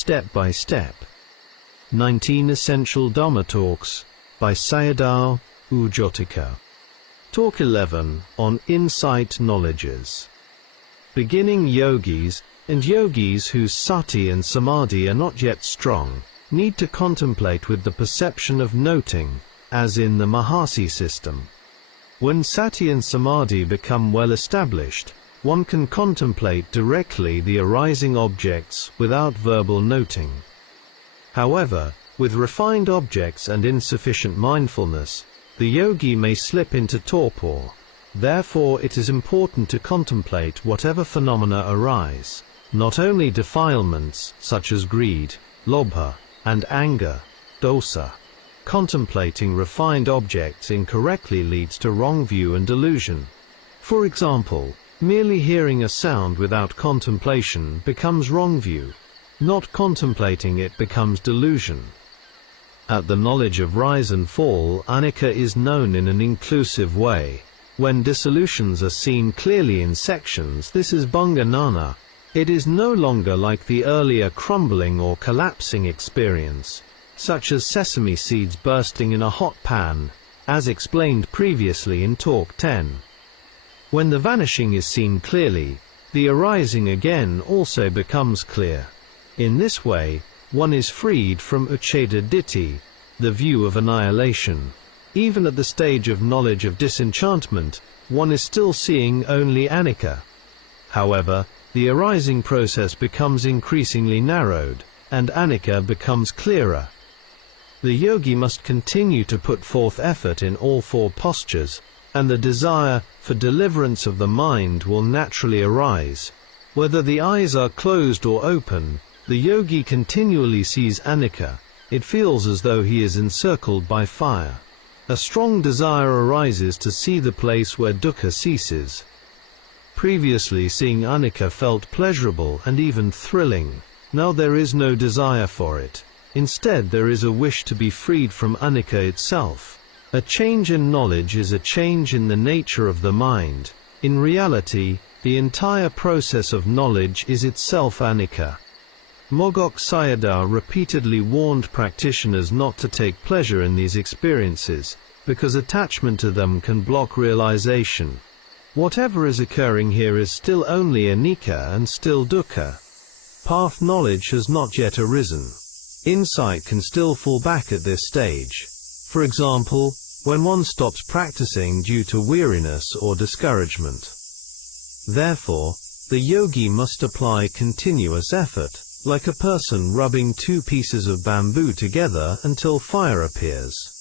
Step by Step. 19 Essential Dhamma Talks, by Sayadaw, Jotika. Talk 11, on Insight Knowledges. Beginning yogis, and yogis whose sati and samadhi are not yet strong, need to contemplate with the perception of noting, as in the Mahasi system. When sati and samadhi become well established, one can contemplate directly the arising objects without verbal noting. However, with refined objects and insufficient mindfulness, the yogi may slip into torpor. Therefore it is important to contemplate whatever phenomena arise, not only defilements such as greed, lobha, and anger, dosa. Contemplating refined objects incorrectly leads to wrong view and delusion. For example, merely hearing a sound without contemplation becomes wrong view. Not contemplating it becomes delusion. At the knowledge of rise and fall, anicca is known in an inclusive way. When dissolutions are seen clearly in sections, this is bhanga-gnana. It is no longer like the earlier crumbling or collapsing experience, such as sesame seeds bursting in a hot pan, as explained previously in Talk 10. When the vanishing is seen clearly, the arising again also becomes clear. In this way, one is freed from ucceda ditthi, the view of annihilation. Even at the stage of knowledge of disenchantment, one is still seeing only anicca. However, the arising process becomes increasingly narrowed, and anicca becomes clearer. The yogi must continue to put forth effort in all four postures, and the desire for deliverance of the mind will naturally arise. Whether the eyes are closed or open, the yogi continually sees anicca. It feels as though he is encircled by fire. A strong desire arises to see the place where dukkha ceases. Previously seeing anicca felt pleasurable and even thrilling. Now there is no desire for it. Instead there is a wish to be freed from anicca itself. A change in knowledge is a change in the nature of the mind. In reality, the entire process of knowledge is itself anicca. Mogok Sayadaw repeatedly warned practitioners not to take pleasure in these experiences, because attachment to them can block realization. Whatever is occurring here is still only anicca and still dukkha. Path knowledge has not yet arisen. Insight can still fall back at this stage. For example, when one stops practicing due to weariness or discouragement. Therefore, the yogi must apply continuous effort, like a person rubbing two pieces of bamboo together until fire appears.